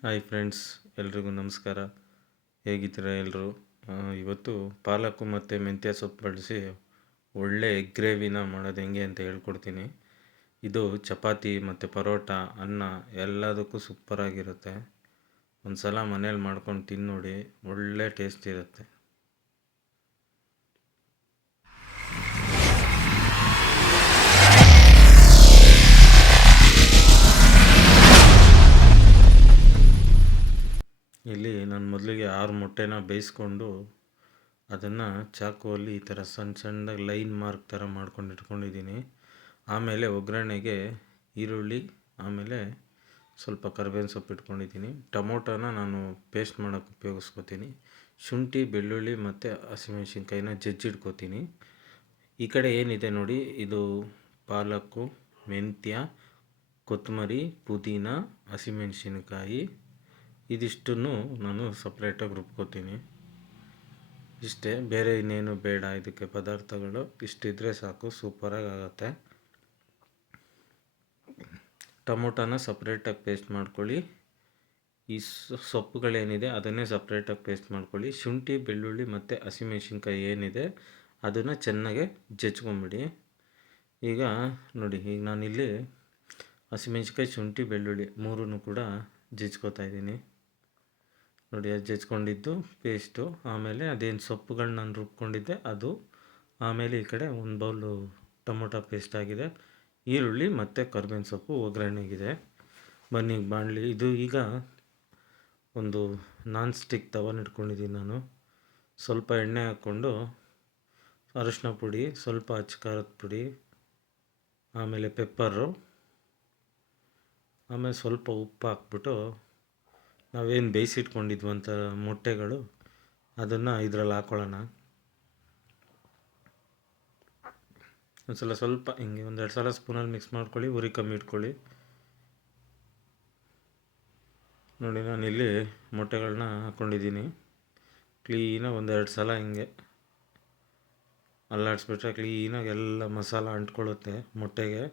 Hi friends, ಎಲ್ರಿಗೂ ನಮಸ್ಕಾರ. ಹೇಗಿದ್ದೀರಾ ಎಲ್ಲರೂ? ಇವತ್ತು ಪಾಲಕು ಮತ್ತು ಮೆಂತ್ಯ ಸೊಪ್ಪು ಬಳಸಿ ಒಳ್ಳೆ ಎಗ್ ಗ್ರೇವಿನ ಮಾಡೋದು ಹೆಂಗೆ ಅಂತ ಹೇಳ್ಕೊಡ್ತೀನಿ. ಇದು ಚಪಾತಿ ಮತ್ತು ಪರೋಟ, ಅನ್ನ ಎಲ್ಲದಕ್ಕೂ ಸೂಪರಾಗಿರುತ್ತೆ. ಒಂದು ಸಲ ಮನೇಲಿ ಮಾಡ್ಕೊಂಡು ತಿಂದು ನೋಡಿ, ಒಳ್ಳೆ ಟೇಸ್ಟ್ ಇರುತ್ತೆ. ಇಲ್ಲಿ ನಾನು ಮೊದಲಿಗೆ 6 ಮೊಟ್ಟೆನ ಬೇಯಿಸ್ಕೊಂಡು ಅದನ್ನು ಚಾಕುವಲ್ಲಿ ಈ ಥರ ಸಣ್ಣ ಸಣ್ಣದಾಗಿ ಲೈನ್ ಮಾರ್ಕ್ ಥರ ಮಾಡ್ಕೊಂಡು ಇಟ್ಕೊಂಡಿದ್ದೀನಿ. ಆಮೇಲೆ ಒಗ್ಗರಣೆಗೆ ಈರುಳ್ಳಿ, ಆಮೇಲೆ ಸ್ವಲ್ಪ ಕರಿಬೇವಿನ ಸೊಪ್ಪು ಇಟ್ಕೊಂಡಿದ್ದೀನಿ. ಟೊಮೊಟೊನ ನಾನು ಪೇಸ್ಟ್ ಮಾಡೋಕ್ಕೆ ಉಪಯೋಗಿಸ್ಕೊತೀನಿ. ಶುಂಠಿ, ಬೆಳ್ಳುಳ್ಳಿ ಮತ್ತು ಹಸಿಮೆಣ್ಸಿನ್ಕಾಯಿನ ಜಜ್ಜಿಡ್ಕೋತೀನಿ. ಈ ಕಡೆ ಏನಿದೆ ನೋಡಿ, ಇದು ಪಾಲಕ್ಕು, ಮೆಂತ್ಯ, ಕೊತ್ತಂಬರಿ, ಪುದೀನ, ಹಸಿಮೆಣ್ಸಿನ್ಕಾಯಿ, ಇದಿಷ್ಟನ್ನು ನಾನು ಸಪ್ರೇಟಾಗಿ ರುಬ್ಕೋತೀನಿ. ಇಷ್ಟೇ, ಬೇರೆ ಇನ್ನೇನು ಬೇಡ ಇದಕ್ಕೆ ಪದಾರ್ಥಗಳು. ಇಷ್ಟಿದ್ರೆ ಸಾಕು, ಸೂಪರಾಗಿ ಆಗುತ್ತೆ. ಟೊಮೊಟೊನ ಸಪ್ರೇಟಾಗಿ ಪೇಸ್ಟ್ ಮಾಡ್ಕೊಳ್ಳಿ. ಈ ಸೊಪ್ಪುಗಳೇನಿದೆ ಅದನ್ನೇ ಸಪ್ರೇಟಾಗಿ ಪೇಸ್ಟ್ ಮಾಡ್ಕೊಳ್ಳಿ. ಶುಂಠಿ, ಬೆಳ್ಳುಳ್ಳಿ ಮತ್ತು ಹಸಿಮೆಣ್ಸಿನ್ಕಾಯಿ ಏನಿದೆ ಅದನ್ನು ಚೆನ್ನಾಗಿ ಜಜ್ಕೊಂಬಿಡಿ. ಈಗ ನೋಡಿ, ಈಗ ನಾನಿಲ್ಲಿ ಹಸಿಮೆಣ್ಸಿನ್ಕಾಯಿ, ಶುಂಠಿ, ಬೆಳ್ಳುಳ್ಳಿ ಮೂರನ್ನು ಕೂಡ ಜಜ್ಕೋತಾ ಇದ್ದೀನಿ. ನೋಡಿ, ಅದು ಜಜ್ಕೊಂಡಿದ್ದು ಪೇಸ್ಟು. ಆಮೇಲೆ ಅದೇನು ಸೊಪ್ಪುಗಳು ನಾನು ರುಬ್ಕೊಂಡಿದ್ದೆ ಅದು. ಆಮೇಲೆ ಈ ಕಡೆ ಒಂದು ಬೌಲು ಟೊಮೊಟೊ ಪೇಸ್ಟ್ ಆಗಿದೆ. ಈರುಳ್ಳಿ ಮತ್ತು ಕರಿಬೇವಿನ ಸೊಪ್ಪು ಒಗ್ಗರಣೆಗಿದೆ. ಬನ್ನಿ ಬಾಣಲಿ, ಇದು ಈಗ ಒಂದು ನಾನ್ ಸ್ಟಿಕ್ ತವನ ಇಟ್ಕೊಂಡಿದ್ದೀನಿ ನಾನು. ಸ್ವಲ್ಪ ಎಣ್ಣೆ ಹಾಕ್ಕೊಂಡು ಅರಿಶಿನ ಪುಡಿ, ಸ್ವಲ್ಪ ಅಚ್ಚ ಖಾರದ ಪುಡಿ, ಆಮೇಲೆ ಪೆಪ್ಪರು, ಆಮೇಲೆ ಸ್ವಲ್ಪ ಉಪ್ಪು ಹಾಕ್ಬಿಟ್ಟು ನಾವೇನು ಬೇಯಿಸಿಟ್ಕೊಂಡಿದ್ವಂಥ ಮೊಟ್ಟೆಗಳು ಅದನ್ನು ಇದರಲ್ಲಿ ಹಾಕ್ಕೊಳ್ಳೋಣ. ಒಂದ್ಸಲ ಸ್ವಲ್ಪ ಹಿಂಗೆ 1-2 ಸಲ ಸ್ಪೂನಲ್ಲಿ ಮಿಕ್ಸ್ ಮಾಡ್ಕೊಳ್ಳಿ. ಉರಿ ಕಮ್ಮಿ ಇಟ್ಕೊಳ್ಳಿ. ನೋಡಿ, ನಾನಿಲ್ಲಿ ಮೊಟ್ಟೆಗಳನ್ನ ಹಾಕ್ಕೊಂಡಿದ್ದೀನಿ. ಕ್ಲೀನಾಗಿ 1-2 ಸಲ ಹಿಂಗೆ ಅಲ್ಲಾಡಿಸ್ಬಿಟ್ರೆ ಕ್ಲೀನಾಗಿ ಎಲ್ಲ ಮಸಾಲ ಅಂಟ್ಕೊಳ್ಳುತ್ತೆ ಮೊಟ್ಟೆಗೆ.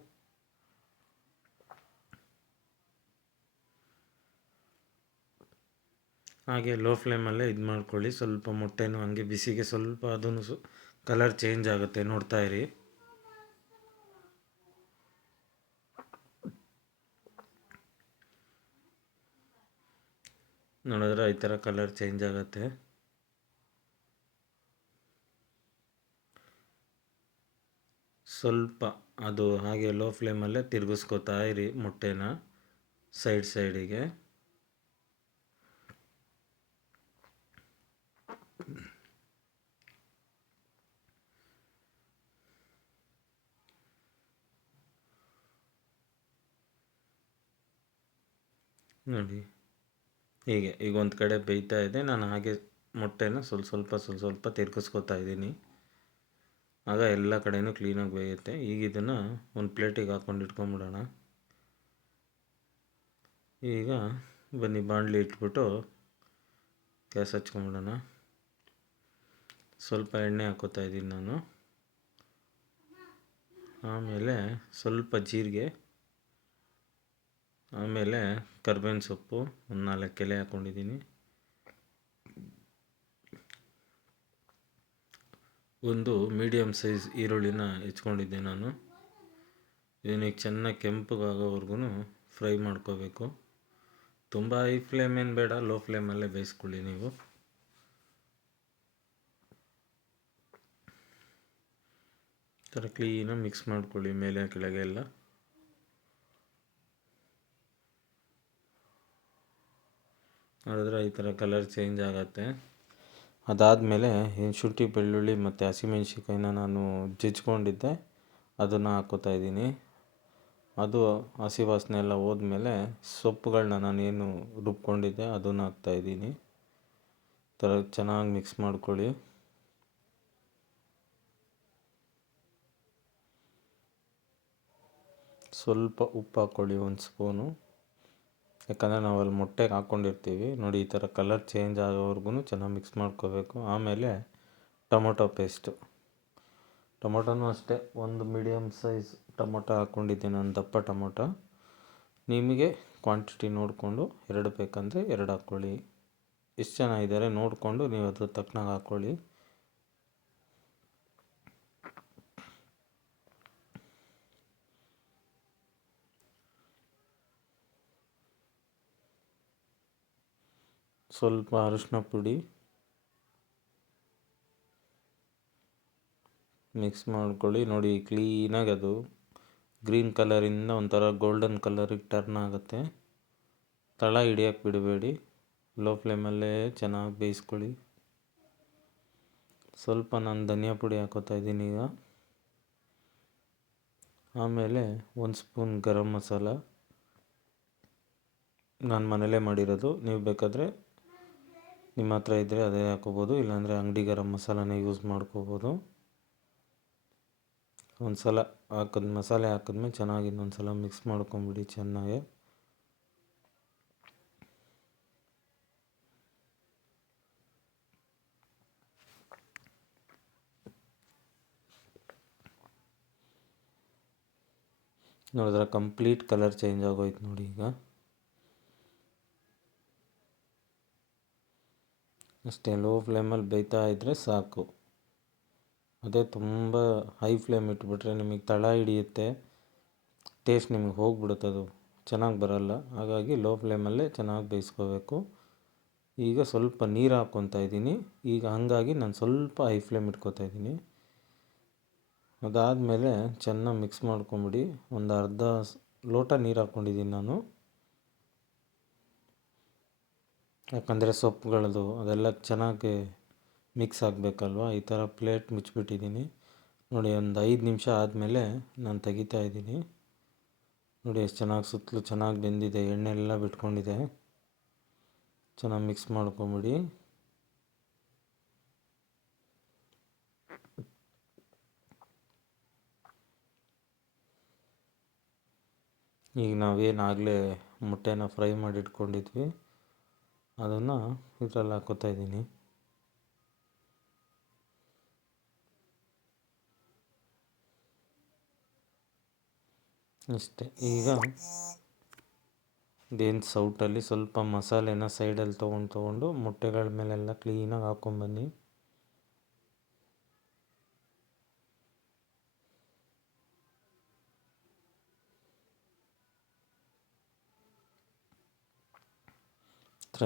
ಹಾಗೆ ಲೋ ಫ್ಲೇಮಲ್ಲೇ ಇದು ಮಾಡ್ಕೊಳ್ಳಿ. ಸ್ವಲ್ಪ ಮೊಟ್ಟೆನೂ ಹಂಗೆ ಬಿಸಿಗೆ ಸ್ವಲ್ಪ ಅದನ್ನು ಕಲರ್ ಚೇಂಜ್ ಆಗುತ್ತೆ, ನೋಡ್ತಾ ಇರಿ. ನೋಡಿದ್ರೆ ಈ ಥರ ಕಲರ್ ಚೇಂಜ್ ಆಗುತ್ತೆ. ಸ್ವಲ್ಪ ಅದು ಹಾಗೆ ಲೋ ಫ್ಲೇಮಲ್ಲೇ ತಿರುಗಿಸ್ಕೊತಾ ಇರಿ ಮೊಟ್ಟೆನ ಸೈಡಿಗೆ. ನೋಡಿ, ಹೀಗೆ ಈಗ ಒಂದು ಕಡೆ ಬೇಯ್ತಾ ಇದೆ. ನಾನು ಹಾಗೆ ಮೊಟ್ಟೆನ ಸ್ವಲ್ಪ ತಿರ್ಗಿಸ್ಕೊತಾ ಇದ್ದೀನಿ. ಆಗ ಎಲ್ಲ ಕಡೆಯೂ ಕ್ಲೀನಾಗಿ ಬೇಯುತ್ತೆ. ಈಗ ಇದನ್ನು ಒಂದು ಪ್ಲೇಟಿಗೆ ಹಾಕ್ಕೊಂಡು ಇಟ್ಕೊಂಬಿಡೋಣ. ಈಗ ಬನ್ನಿ, ಬಾಣಲಿ ಇಟ್ಬಿಟ್ಟು ಗ್ಯಾಸ್ ಹಚ್ಕೊಂಬಿಡೋಣ. ಸ್ವಲ್ಪ ಎಣ್ಣೆ ಹಾಕ್ಕೋತಾ ಇದ್ದೀನಿ ನಾನು. ಆಮೇಲೆ ಸ್ವಲ್ಪ ಜೀರಿಗೆ, ಆಮೇಲೆ ಕರಿಬೇವಿನ ಸೊಪ್ಪು ಒಂದು 4 ಎಲೆ ಹಾಕ್ಕೊಂಡಿದ್ದೀನಿ. ಒಂದು ಮೀಡಿಯಮ್ ಸೈಜ್ ಈರುಳ್ಳಿನ ಹೆಚ್ಕೊಂಡಿದ್ದೆ ನಾನು. ಇದನ್ನೀಗ ಚೆನ್ನಾಗಿ ಕೆಂಪಗಾಗೋವರೆಗೂ ಫ್ರೈ ಮಾಡ್ಕೋಬೇಕು. ತುಂಬ ಹೈ ಫ್ಲೇಮ್ ಏನು ಬೇಡ, ಲೋ ಫ್ಲೇಮಲ್ಲೇ ಬೇಯಿಸ್ಕೊಳ್ಳಿ ನೀವು. ಈ ಥರ ಕ್ಲೀನಾಗಿ ಮಿಕ್ಸ್ ಮಾಡ್ಕೊಳ್ಳಿ ಮೇಲೆ ಕೆಳಗೆ ಎಲ್ಲ. ನೋಡಿದ್ರೆ ಈ ಥರ ಕಲರ್ ಚೇಂಜ್ ಆಗುತ್ತೆ. ಅದಾದಮೇಲೆ ಏನು ಶುಂಠಿ, ಬೆಳ್ಳುಳ್ಳಿ ಮತ್ತು ಹಸಿಮೆಣ್ಸಿನ್ಕಾಯಿನ ನಾನು ಜಜ್ಕೊಂಡಿದ್ದೆ ಅದನ್ನು ಹಾಕ್ಕೋತಾ ಇದ್ದೀನಿ. ಅದು ಹಸಿ ವಾಸನೆ ಎಲ್ಲ ಹೋದ್ಮೇಲೆ ಸೊಪ್ಪುಗಳನ್ನ ನಾನೇನು ರುಬ್ಕೊಂಡಿದ್ದೆ ಅದನ್ನು ಹಾಕ್ತಾಯಿದ್ದೀನಿ. ಈ ಥರ ಚೆನ್ನಾಗಿ ಮಿಕ್ಸ್ ಮಾಡ್ಕೊಳ್ಳಿ. ಸ್ವಲ್ಪ ಉಪ್ಪು ಹಾಕ್ಕೊಳ್ಳಿ, 1 ಸ್ಪೂನು. ಯಾಕಂದರೆ ನಾವು ಅಲ್ಲಿ ಮೊಟ್ಟೆಗೆ ಹಾಕ್ಕೊಂಡಿರ್ತೀವಿ. ನೋಡಿ, ಈ ಥರ ಕಲರ್ ಚೇಂಜ್ ಆಗೋವರೆಗೂ ಚೆನ್ನಾಗಿ ಮಿಕ್ಸ್ ಮಾಡ್ಕೋಬೇಕು. ಆಮೇಲೆ ಟೊಮೊಟೊ ಪೇಸ್ಟು, ಟೊಮೊಟೊನೂ ಅಷ್ಟೇ ಒಂದು ಮೀಡಿಯಮ್ ಸೈಜ್ ಟೊಮೊಟೊ ಹಾಕ್ಕೊಂಡಿದ್ದೀನಿ ನಾನು, ದಪ್ಪ ಟೊಮೊಟೊ. ನಿಮಗೆ ಕ್ವಾಂಟಿಟಿ ನೋಡಿಕೊಂಡು 2 ಬೇಕಂದರೆ 2 ಹಾಕ್ಕೊಳ್ಳಿ. ಎಷ್ಟು ಜನ ಇದ್ದಾರೆ ನೋಡಿಕೊಂಡು ನೀವು ಅದ್ರ ತಕ್ಕನಾಗಿ ಹಾಕ್ಕೊಳ್ಳಿ. ಸ್ವಲ್ಪ ಅರಿಶಿನ ಪುಡಿ ಮಿಕ್ಸ್ ಮಾಡ್ಕೊಳ್ಳಿ. ನೋಡಿ ಕ್ಲೀನಾಗಿ ಅದು ಗ್ರೀನ್ ಕಲರಿಂದ ಒಂಥರ ಗೋಲ್ಡನ್ ಕಲರಿಗೆ ಟರ್ನ್ ಆಗುತ್ತೆ. ತಳ ಹಿಡಿಯೋಕ್ಕೆ ಬಿಡಬೇಡಿ, ಲೋ ಫ್ಲೇಮಲ್ಲೇ ಚೆನ್ನಾಗಿ ಬೇಯಿಸ್ಕೊಳ್ಳಿ. ಸ್ವಲ್ಪ ನಾನು ಧನಿಯಾ ಪುಡಿ ಹಾಕೋತಾ ಇದ್ದೀನಿ ಈಗ. ಆಮೇಲೆ 1 ಸ್ಪೂನ್ ಗರಂ ಮಸಾಲ, ನಾನು ಮನೇಲೇ ಮಾಡಿರೋದು. ನೀವು ಬೇಕಾದರೆ ನಿಮ್ಮ ಹತ್ರ ಇದ್ದರೆ ಅದೇ ಹಾಕೋಬೋದು, ಇಲ್ಲಾಂದರೆ ಅಂಗಡಿ ಗರಂ ಮಸಾಲನೇ ಯೂಸ್ ಮಾಡ್ಕೋಬೋದು. ಒಂದು ಸಲ ಮಸಾಲೆ ಹಾಕಿದ್ಮೇಲೆ ಚೆನ್ನಾಗಿ ಇನ್ನೊಂದು ಸಲ ಮಿಕ್ಸ್ ಮಾಡ್ಕೊಂಬಿಡಿ ಚೆನ್ನಾಗಿ. ನೋಡಿದ್ರೆ ಕಂಪ್ಲೀಟ್ ಕಲರ್ ಚೇಂಜ್ ಆಗೋಯ್ತು ನೋಡಿ. ಈಗ ಅಷ್ಟೇ, ಲೋ ಫ್ಲೇಮಲ್ಲಿ ಬೇಯ್ತಾ ಇದ್ದರೆ ಸಾಕು. ಅದೇ ತುಂಬ ಹೈ ಫ್ಲೇಮ್ ಇಟ್ಬಿಟ್ರೆ ನಿಮಗೆ ತಳ ಹಿಡಿಯುತ್ತೆ, ಟೇಸ್ಟ್ ನಿಮಗೆ ಹೋಗ್ಬಿಡುತ್ತೆ, ಅದು ಚೆನ್ನಾಗಿ ಬರಲ್ಲ. ಹಾಗಾಗಿ ಲೋ ಫ್ಲೇಮಲ್ಲೇ ಚೆನ್ನಾಗಿ ಬೇಯಿಸ್ಕೋಬೇಕು. ಈಗ ಸ್ವಲ್ಪ ನೀರು ಹಾಕ್ಕೊತಾ ಇದ್ದೀನಿ. ಈಗ ಹಾಗಾಗಿ ನಾನು ಸ್ವಲ್ಪ ಹೈ ಫ್ಲೇಮ್ ಇಟ್ಕೋತಾ ಇದ್ದೀನಿ. ಅದಾದಮೇಲೆ ಚೆನ್ನಾಗಿ ಮಿಕ್ಸ್ ಮಾಡ್ಕೊಂಬಿಡಿ. ಒಂದು ಅರ್ಧ ಲೋಟ ನೀರು ಹಾಕ್ಕೊಂಡಿದ್ದೀನಿ ನಾನು, ಯಾಕಂದರೆ ಸೊಪ್ಪುಗಳದು ಅದೆಲ್ಲ ಚೆನ್ನಾಗಿ ಮಿಕ್ಸ್ ಆಗಬೇಕಲ್ವ. ಈ ಥರ ಪ್ಲೇಟ್ ಮುಚ್ಚಿಬಿಟ್ಟಿದ್ದೀನಿ. ನೋಡಿ, ಒಂದು 5 ನಿಮಿಷ ಆದಮೇಲೆ ನಾನು ತೆಗಿತಾ ಇದ್ದೀನಿ. ನೋಡಿ ಎಷ್ಟು ಚೆನ್ನಾಗಿ ಸುತ್ತಲೂ ಚೆನ್ನಾಗಿ ಬೆಂದಿದೆ, ಎಣ್ಣೆ ಎಲ್ಲ ಬಿಟ್ಕೊಂಡಿದೆ. ಚೆನ್ನಾಗಿ ಮಿಕ್ಸ್ ಮಾಡ್ಕೊಂಬಿಡಿ. ಈಗ ನಾವೇನಾಗಲೇ ಮೊಟ್ಟೆನ ಫ್ರೈ ಮಾಡಿ ಇಟ್ಕೊಂಡಿದ್ವಿ ಅದನ್ನು ಇದರಲ್ಲಿ ಹಾಕೋತಾ ಇದ್ದೀನಿ. ಅಷ್ಟೇ. ಈಗ ಇದೇನು ಸೌಟಲ್ಲಿ ಸ್ವಲ್ಪ ಮಸಾಲೆನ ಸೈಡಲ್ಲಿ ತೊಗೊಂಡು ಮೊಟ್ಟೆಗಳ ಮೇಲೆಲ್ಲ ಕ್ಲೀನಾಗಿ ಹಾಕ್ಕೊಂಬನ್ನಿ.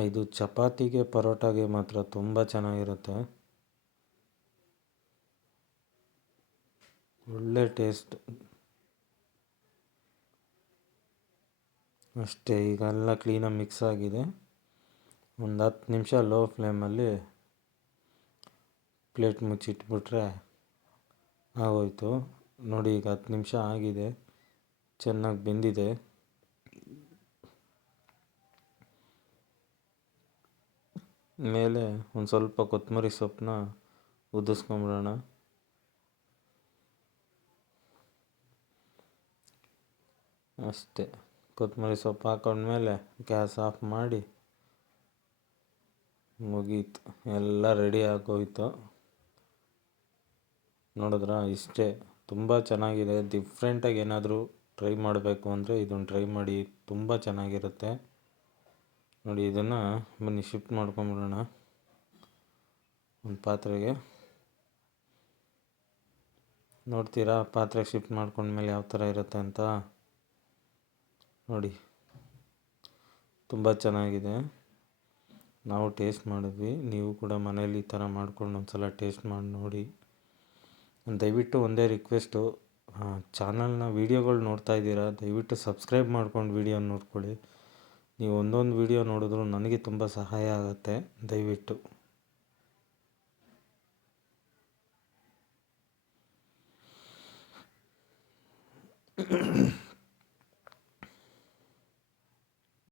ಇದು ಚಪಾತಿಗೆ ಪರೋಟಾಗೆ ಮಾತ್ರ ತುಂಬ ಚೆನ್ನಾಗಿರುತ್ತೆ, ಒಳ್ಳೆ ಟೇಸ್ಟ್. ಅಷ್ಟೇ, ಈಗೆಲ್ಲ ಕ್ಲೀನಾಗಿ ಮಿಕ್ಸ್ ಆಗಿದೆ. ಒಂದು 10 ನಿಮಿಷ ಲೋ ಫ್ಲೇಮಲ್ಲಿ ಪ್ಲೇಟ್ ಮುಚ್ಚಿಟ್ಬಿಟ್ರೆ ಆಗೋಯ್ತು. ನೋಡಿ, ಈಗ 10 ನಿಮಿಷ ಆಗಿದೆ, ಚೆನ್ನಾಗಿ ಬೆಂದಿದೆ. ಮೇಲೆ ಒಂದು ಸ್ವಲ್ಪ ಕೊತ್ತಂಬರಿ ಸೊಪ್ಪನ್ನ ಉದಿಸ್ಕೊಂಬಿಡೋಣ. ಅಷ್ಟೇ, ಕೊತ್ತಂಬರಿ ಸೊಪ್ಪು ಹಾಕೊಂಡ್ಮೇಲೆ ಗ್ಯಾಸ್ ಆಫ್ ಮಾಡಿ ಮುಗೀತು, ಎಲ್ಲ ರೆಡಿ ಆಗೋಯ್ತು. ನೋಡಿದ್ರಾ, ಇಷ್ಟೇ. ತುಂಬ ಚೆನ್ನಾಗಿದೆ. ಡಿಫ್ರೆಂಟಾಗಿ ಏನಾದರೂ ಟ್ರೈ ಮಾಡಬೇಕು ಅಂದರೆ ಇದನ್ನು ಟ್ರೈ ಮಾಡಿ, ತುಂಬ ಚೆನ್ನಾಗಿರುತ್ತೆ. ನೋಡಿ, ಇದನ್ನು ಬನ್ನಿ ಶಿಫ್ಟ್ ಮಾಡ್ಕೊಂಬಿಡೋಣ ಒಂದು ಪಾತ್ರೆಗೆ. ನೋಡ್ತೀರಾ ಪಾತ್ರೆಗೆ ಶಿಫ್ಟ್ ಮಾಡ್ಕೊಂಡ್ಮೇಲೆ ಯಾವ ಥರ ಇರುತ್ತೆ ಅಂತ. ನೋಡಿ, ತುಂಬ ಚೆನ್ನಾಗಿದೆ. ನಾವು ಟೇಸ್ಟ್ ಮಾಡಿದ್ವಿ, ನೀವು ಕೂಡ ಮನೇಲಿ ಈ ಥರ ಮಾಡ್ಕೊಂಡು ಒಂದು ಸಲ ಟೇಸ್ಟ್ ಮಾಡಿ ನೋಡಿ. ದಯವಿಟ್ಟು ಒಂದೇ ರಿಕ್ವೆಸ್ಟು, ಚಾನಲ್ನ ವೀಡಿಯೋಗಳು ನೋಡ್ತಾ ಇದ್ದೀರಾ, ದಯವಿಟ್ಟು ಸಬ್ಸ್ಕ್ರೈಬ್ ಮಾಡ್ಕೊಂಡು ವೀಡಿಯೋ ನೋಡ್ಕೊಳ್ಳಿ. ನೀವು ಒಂದೊಂದು ವೀಡಿಯೋ ನೋಡಿದ್ರು ನನಗೆ ತುಂಬ ಸಹಾಯ ಆಗುತ್ತೆ. ದಯವಿಟ್ಟು